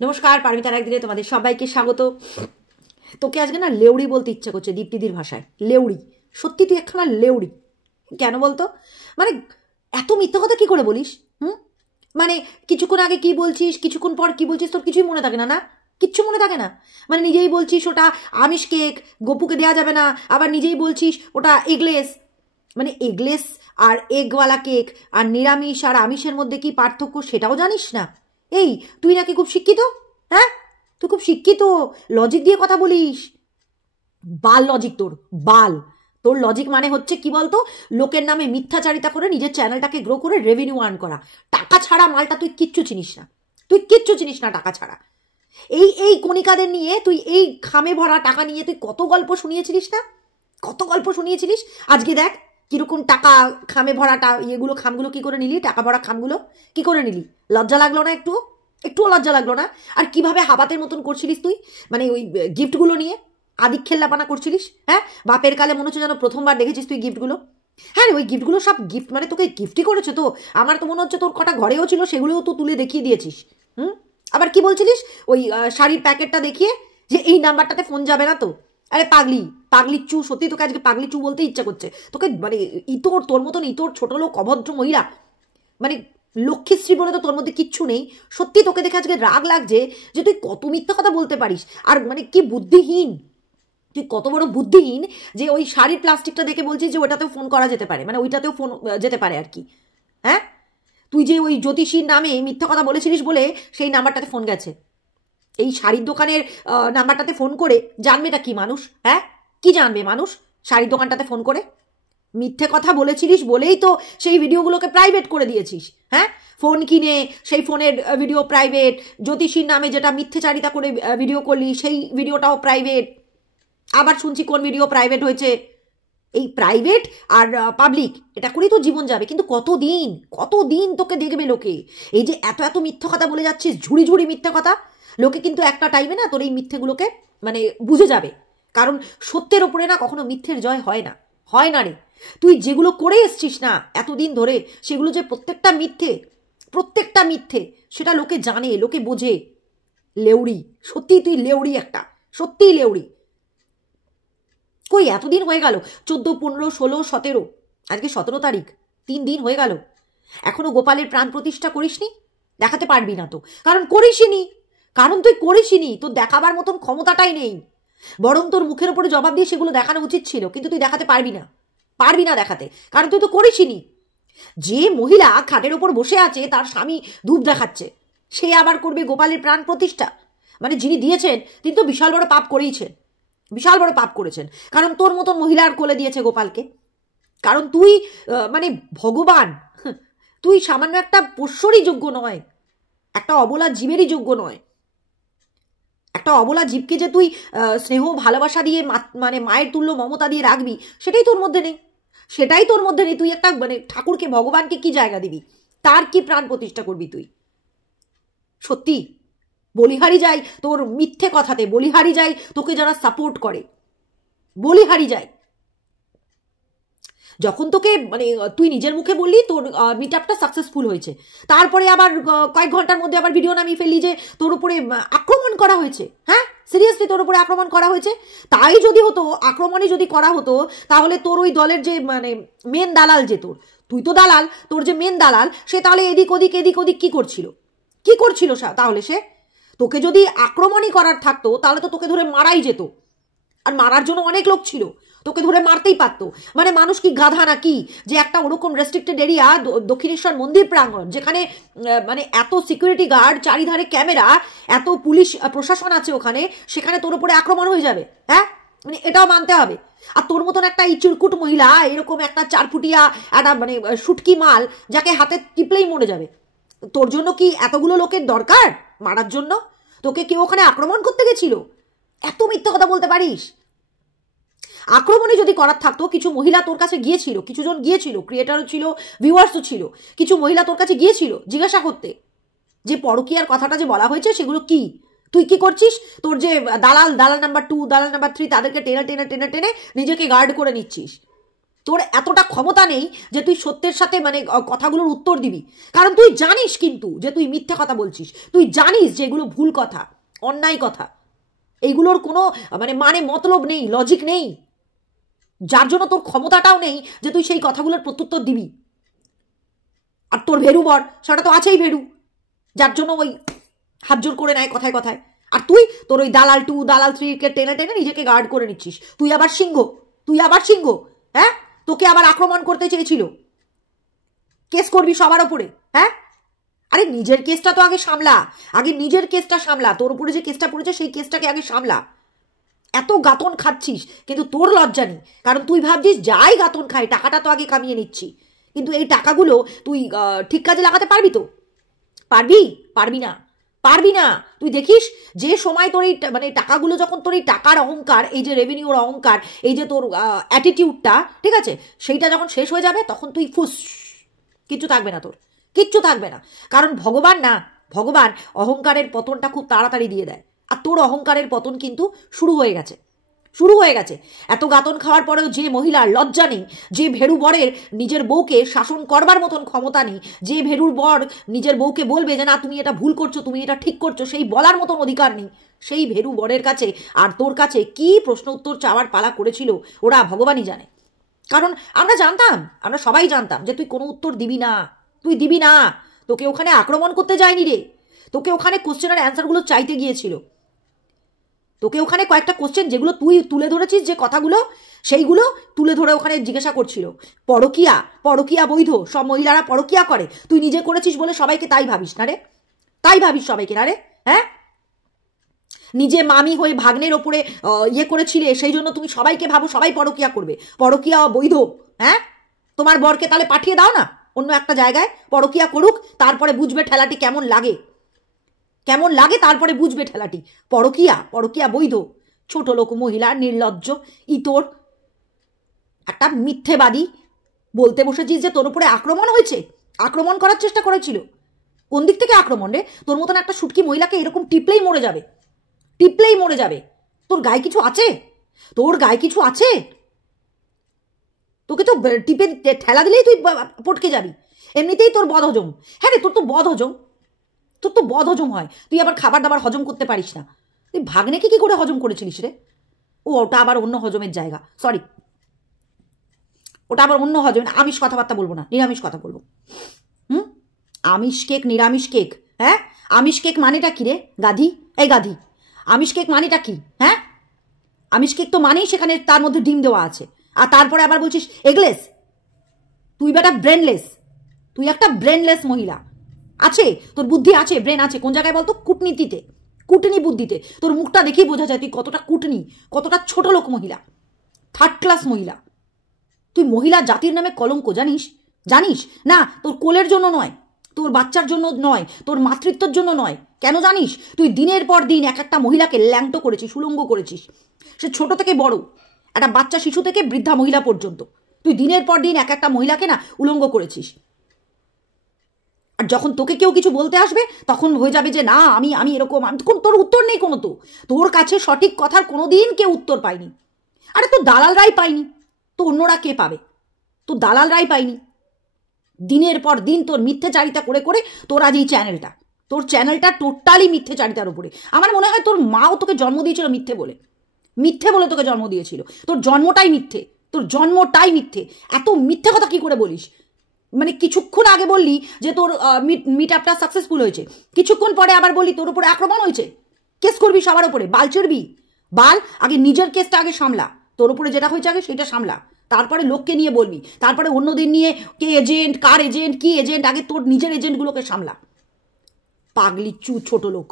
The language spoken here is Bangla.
নমস্কার, পারমিতার একদিনে তোমাদের সবাইকে স্বাগত। তোকে আজকে না লেউড়ি বলতে ইচ্ছা করছে, দীপ্তিদির ভাষায় লেউড়ি। সত্যি তুই একখানা লেউড়ি। কেন বলতো? মানে এত মিথ্যা কথা কি করে বলিস? মানে কিছুক্ষণ আগে কি বলছিস, কিছুক্ষণ পর কি বলছিস, তোর কিছুই মনে থাকে না? না, কিচ্ছু মনে থাকে না। মানে নিজেই বলছিস ওটা আমিষ কেক, গপুকে দেওয়া যাবে না, আবার নিজেই বলছিস ওটা এগলেস। মানে এগলেস আর এগওয়ালা কেক আর নিরামিষ আর আমিষের মধ্যে কি পার্থক্য সেটাও জানিস না? এই তুই নাকি খুব শিক্ষিত। হ্যাঁ, তুই খুব শিক্ষিত, লজিক দিয়ে কথা বলিস। বাল লজিক তোর, বাল। তোর লজিক মানে হচ্ছে কি বলতো, লোকের নামে মিথ্যাচারিতা করে নিজের চ্যানেলটাকে গ্রো করে রেভিনিউ আর্ন করা। টাকা ছাড়া মালটা তুই কিচ্ছু চিনিস না, তুই কিচ্ছু চিনিস না টাকা ছাড়া। এই এই কণিকাদের নিয়ে তুই এই খামে ভরা টাকা নিয়ে তুই কত গল্প শুনিয়েছিলিস না, কত গল্প শুনিয়েছিলিস। আজকে দেখ কিরকম টাকা খামে ভরাটা, ইয়েগুলো খামগুলো কি করে নিলি, টাকা ভরা খামগুলো কি করে নিলি? লজ্জা লাগলো না একটু? একটুও লজ্জা লাগলো না? আর কিভাবে হাবাতের মতন করছিলিস তুই, মানে ওই গিফটগুলো নিয়ে আদিক খেল্লাপানা করছিলিস। হ্যাঁ, বাপের কালে মনে হচ্ছে যেন প্রথমবার দেখেছিস তুই গিফটগুলো। হ্যাঁ, ওই গিফটগুলো সব গিফট মানে তোকে গিফটই করেছে তো। আমার তো মনে হচ্ছে তোর কটা ঘরেও ছিল, সেগুলোও তো তুলে দেখিয়ে দিয়েছিস। আবার কি বলছিলিস ওই শাড়ির প্যাকেটটা দেখিয়ে, যে এই নাম্বারটাতে ফোন যাবে না তো? আরে পাগলি, পাগলি চু, সত্যি তোকে আজকে পাগলি চু বলতে ইচ্ছা করছে। তোকে মানে ইতর, তোর মতন ইতর ছোট লোক অভদ্র মহিলা, মানে লক্ষ্মীশ্রী বলে তো তোর মধ্যে কিচ্ছু নেই। সত্যি তোকে দেখে আজকে রাগ লাগছে যে তুই কত মিথ্যা কথা বলতে পারিস। আর মানে কি বুদ্ধিহীন, তুই কত বড় বুদ্ধিহীন যে ওই শাড়ির প্লাস্টিকটা দেখে বলছিস যে ওটাতেও ফোন করা যেতে পারে, মানে ওইটাতেও ফোন যেতে পারে আর কি। হ্যাঁ, তুই যে ওই জ্যোতিষীর নামে মিথ্যা কথা বলেছিলিস বলে সেই নাম্বারটাতে ফোন গেছে। এই শাড়ির দোকানের নাম্বারটাতে ফোন করে জানবেটা কি মানুষ? হ্যাঁ, কি জানবে মানুষ শাড়ির দোকানটাতে ফোন করে? মিথ্যে কথা বলেছিলিস বলেই তো সেই ভিডিওগুলোকে প্রাইভেট করে দিয়েছিস। হ্যাঁ, ফোন কিনে সেই ফোনের ভিডিও প্রাইভেট, জ্যোতিষীর নামে যেটা মিথ্যেচারিতা করে ভিডিও করলি সেই ভিডিওটাও প্রাইভেট। আবার শুনছি কোন ভিডিও প্রাইভেট হয়েছে। এই প্রাইভেট আর পাবলিক এটা করেই তো জীবন যাবে। কিন্তু কতদিন কতদিন তোকে দেখবে লোকে? এই যে এত এত মিথ্যা কথা বলে যাচ্ছিস, ঝুড়ি ঝুড়ি মিথ্যা কথা, লোকে কিন্তু একটা টাইমে না তোর এই মিথ্যেগুলোকে মানে বুঝে যাবে। কারণ সত্যের ওপরে না কখনো মিথ্যের জয় হয় না, হয় না রে। তুই যেগুলো করে এসছিস না এতদিন ধরে, সেগুলো যে প্রত্যেকটা মিথ্যে, প্রত্যেকটা মিথ্যে, সেটা লোকে জানে, লোকে বোঝে। লেউড়ি, সত্যি তুই লেউড়ি একটা, সত্যিই লেউড়ি। কই এতদিন হয়ে গেল, 14, 15, 16, 17, আজকে 17 তারিখ, 3 দিন হয়ে গেল, এখনো গোপালের প্রাণ প্রতিষ্ঠা করিসনি? দেখাতে পারবি না তো, কারণ করিসনি, কারণ তুই করিসনি, তোর দেখাবার মতন ক্ষমতাটাই নেই। বরং তোর মুখের উপরে জবাব দিয়ে সেগুলো দেখানো উচিত ছিল, কিন্তু তুই দেখাতে পারবি না, পারবি না দেখাতে, কারণ তুই তো করিসনি। যে মহিলা খাটের ওপর বসে আছে তার স্বামী ধূপ দেখাচ্ছে, সে আবার করবে গোপালের প্রাণ প্রতিষ্ঠা? মানে যিনি দিয়েছেন তিনি তো বিশাল বড় পাপ করেইছেন, বিশাল বড় পাপ করেছেন, কারণ তোর মতন মহিলার কোলে দিয়েছে গোপালকে। কারণ তুই মানে ভগবান, তুই সামান্য একটা পোষ্যরই যোগ্য নয়, একটা অবলা জীবেরই যোগ্য নয়। একটা অবলা জীবকে যে তুই স্নেহ ভালোবাসা দিয়ে মানে মায়ের তুল্য মমতা দিয়ে রাখবি, সেটাই তোর মধ্যে নেই, সেটাই তোর মধ্যে নেই। তুই একটা মানে ঠাকুরকে, ভগবানকে কি জায়গা দিবি? তার কি প্রাণ প্রতিষ্ঠা করবি তুই? সত্যি বলিহারি যায় তোর মিথ্যে কথাতে, বলিহারি যায় তোকে যারা সাপোর্ট করে, বলিহারি যায়। যখন তোকে মানে তুই নিজের মুখে বললি তোর মিট আপটা সাকসেসফুল হয়েছে, তারপরে আবার কয়েক ঘন্টার মধ্যে আবার ভিডিও নামিয়ে ফেললি যে তোর উপরে আক্রমণ করা হয়েছে। হ্যাঁ, সিরিয়াসলি তোর উপরে আক্রমণ করা হয়েছে। তাই যদি হতো, আক্রমণই যদি করা হতো, তাহলে তোর ওই দলের যে মানে মেন দালাল, যে তোর, তুই তো দালাল, তোর যে মেন দালাল সে তাহলে এদিক ওদিক এদিক ওদিক কি করছিল, কি করছিল তাহলে সে? তোকে যদি আক্রমণই করার থাকতো তাহলে তো তোকে ধরে মারাই যেত, আর মারার জন্য অনেক লোক ছিল, তোকে ধরে মারতেই পারতো। মানে মানুষ কি গাধা নাকি যে একটা ওরকম রেস্ট্রিক্টেড এরিয়া, দক্ষিণেশ্বর মন্দির প্রাঙ্গণ, যেখানে মানে এত সিকিউরিটি গার্ড, চারিধারে ক্যামেরা, এত পুলিশ প্রশাসন আছে ওখানে, সেখানে তোর উপরে আক্রমণ হয়ে যাবে? হ্যাঁ, মানে এটাও মানতে হবে। আর তোর মতন একটা এই চিরকুট মহিলা, এরকম একটা 4 ফুটিয়া একটা মানে শুটকি মাল, যাকে হাতে টিপলেই মরে যাবে, তোর জন্য কি এতগুলো লোকের দরকার মারার জন্য? তোকে কেউ ওখানে আক্রমণ করতে গেছিল? এত মিথ্যা কথা বলতে পারিস? আক্রমণে যদি করার থাকতো, কিছু মহিলা তোর কাছে গিয়েছিল, কিছুজন গিয়েছিল, ক্রিয়েটারও ছিল, ভিউয়ার্সও ছিল, কিছু মহিলা তোর কাছে গিয়েছিল জিজ্ঞাসা করতে যে পরকীয়ার কথাটা যে বলা হয়েছে সেগুলো কি, তুই কি করছিস? তোর যে দালাল, দালাল নাম্বার 2, দালাল নাম্বার 3, তাদেরকে টেনে টেনে টেনে টেনে নিজেকে গার্ড করে নিচ্ছিস। তোর এতটা ক্ষমতা নেই যে তুই সত্যের সাথে মানে কথাগুলোর উত্তর দিবি, কারণ তুই জানিস কিন্তু যে তুই মিথ্যে কথা বলছিস, তুই জানিস যে এগুলো ভুল কথা, অন্যায় কথা, এইগুলোর কোনো মানে মতলব নেই, লজিক নেই, যার জন্য তোর ক্ষমতাটাও নেই যে তুই সেই কথাগুলোর প্রত্যুত্তর দিবি। আর তোর ভেরু বর সেটা তো আছেই ভেরু, যার জন্য ওই হাত জোর করে নেয় কথায় কথায়। আর তুই তোর ওই দালাল 2 দালাল 3 কে টেনে টেনে নিজেকে গার্ড করে নিচ্ছিস। তুই আবার সিংহ, হ্যাঁ? তোকে আবার আক্রমণ করতে চেয়েছিল, কেস করবি সবার ওপরে, হ্যাঁ? আরে নিজের কেসটা তো আগে সামলা, আগে নিজের কেসটা সামলা, তোর উপরে যে কেসটা পড়েছে সেই কেসটাকে আগে সামলা। এত গাতন খাচ্ছিস কিন্তু তোর লজ্জা নেই, কারণ তুই ভাবছিস যাই গাতন খাই টাকাটা তো আগে কামিয়ে নিচ্ছি, কিন্তু এই টাকাগুলো তুই ঠিক কাজে লাগাতে পারবি তো? পারবি না। তুই দেখিস যে সময় তোর এই মানে টাকাগুলো যখন তোর এই টাকার অহংকার, এই যে রেভিনিউর অহংকার, এই যে তোর অ্যাটিটিউডটা, ঠিক আছে, সেইটা যখন শেষ হয়ে যাবে তখন তুই কিচ্ছু থাকবে না, তোর কিচ্ছু থাকবে না। কারণ ভগবান অহংকারের পতনটা খুব তাড়াতাড়ি দিয়ে দেয়, আর তোর অহংকারের পতন কিন্তু শুরু হয়ে গেছে। এত গাতন খাওয়ার পরেও যে মহিলার লজ্জা নেই, যে ভেরু বরের নিজের বউকে শাসন করবার মতন ক্ষমতা নেই, যে ভেরুর বর নিজের বউকে বলবে যে না তুমি এটা ভুল করছো, তুমি এটা ঠিক করছো, সেই বলার মতন অধিকার নেই, সেই ভেরু বরের কাছে আর তোর কাছে কি প্রশ্ন উত্তর চাওয়ার পালা করেছিল ওরা ভগবানই জানে। কারণ আমরা সবাই জানতাম যে তুই কোনো উত্তর দিবি না, তোকে ওখানে আক্রমণ করতে যায়নি রে, তোকে ওখানে কোশ্চেনের অ্যান্সারগুলো চাইতে গিয়েছিল, তোকে ওখানে কয়েকটা কোশ্চেন যেগুলো তুই তুলে ধরেছিস, যে কথাগুলো সেইগুলো তুলে ধরে ওখানে জিজ্ঞাসা করছিল। পরকিয়া বৈধ, সব মহিলারা পরকিয়া করে, তুই নিজে করেছিস বলে সবাইকে তাই ভাবিস না রে, সবাইকে না রে, হ্যাঁ? নিজে মামি হয়ে ভাগ্নের ওপরে ইয়ে করেছিলে, সেই জন্য তুমি সবাইকে ভাবো সবাই পরকিয়া করবে, পরকিয়া বৈধ, হ্যাঁ? তোমার বরকে তাহলে পাঠিয়ে দাও না অন্য একটা জায়গায়, পরকিয়া করুক, তারপরে বুঝবে ঠেলাটি কেমন লাগে, তারপরে বুঝবে ঠেলাটি। পরকিয়া বৈধ, ছোট লোক মহিলা, নির্লজ্জ, ইতর, একটা মিথ্যেবাদী। বলতে বসেছিস যে তোর উপরে আক্রমণ করার চেষ্টা করেছিল। কোন দিক থেকে আক্রমণ রে? তোর মতন একটা শুটকি মহিলাকে এরকম টিপলেই মরে যাবে। তোর গায়ে কিছু আছে? তোকে তো টিপে ঠেলা দিলেই তুই পটকে যাবি, এমনিতেই তোর বদহজম। হ্যাঁ রে, তোর তো বদহজম হয়, তুই আবার খাবার দাবার হজম করতে পারিস না। তুই ভাগ্নেকে কি করে হজম করেছিলিস রে? ওটা আবার অন্য হজমের জায়গা, সরি, ওটা আবার অন্য হজম। আমিষ কথাবার্তা বলবো না, নিরামিষ কথা বলবো। আমিষ কেক, নিরামিষ কেক, হ্যাঁ? আমিষ কেক মানেটা কি রে গাধি? এই গাধি, আমিষ কেক মানেটা কি? হ্যাঁ, আমিষ কেক তো মানেই সেখানে তার মধ্যে ডিম দেওয়া আছে, আর তারপরে আবার বলছিস এগলেস। তুই বেটা ব্রেনলেস, তুই একটা ব্রেনলেস মহিলা। আছে তোর বুদ্ধি আছে, ব্রেন আছে, কোন জায়গায় বলতো? কুটনি বুদ্ধিতে। তোর মুখটা দেখেই বোঝা যায় তুই কতটা কতটা ছোট লোক মহিলা, 3rd ক্লাস মহিলা। তুই মহিলা জাতির নামে কলঙ্ক, জানিস না? তোর কোলের জন্য নয়, তোর বাচ্চার জন্য নয়, তোর মাতৃত্বের জন্য নয়। কেন জানিস? তুই দিনের পর দিন এক একটা মহিলাকে ল্যাংটো করেছিস, উলঙ্গ করেছিস, সে ছোট থেকে বড়, একটা বাচ্চা শিশু থেকে বৃদ্ধা মহিলা পর্যন্ত। তুই দিনের পর দিন এক একটা মহিলাকে না উলঙ্গ করেছিস। আর যখন তোকে কেউ কিছু বলতে আসবে তখন হয়ে যাবে যে না আমি এরকম, তোর উত্তর নেই কোনো। তোর কাছে সঠিক কথার কোনোদিন কেউ উত্তর পায়নি। আরে তোর দালালরাই পায়নি, তো অন্যরা কে পাবে? তোর দালালরাই পায়নি। দিনের পর দিন তোর মিথ্যেচারিতা করে করে তোর আজ এই তোর চ্যানেলটা টোটালি মিথ্যেচারিতার উপরে। আমার মনে হয় তোর মাও তোকে জন্ম দিয়েছিল মিথ্যে বলে তোকে জন্ম দিয়েছিল। তোর জন্মটাই মিথ্যে। এত মিথ্যে কথা কি করে বলিস? মানে কিছুক্ষণ আগে বললি যে তোর মিট আপটা সাকসেসফুল হয়েছে, কিছুক্ষণ পরে আবার বললি তোর উপরে আক্রমণ হয়েছে। কেস করবি সবার উপরে, বাল চিড়বি। আগে নিজের কেসটা আগে সামলা, তোর উপরে যেটা হয়েছে আগে সেটা সামলা, তারপরে লোককে নিয়ে বলবি, তারপরে অন্যদের নিয়ে কে এজেন্ট, কার এজেন্ট, কি এজেন্ট, আগে তোর নিজের এজেন্টগুলোকে সামলা। পাগলি ছোট লোক।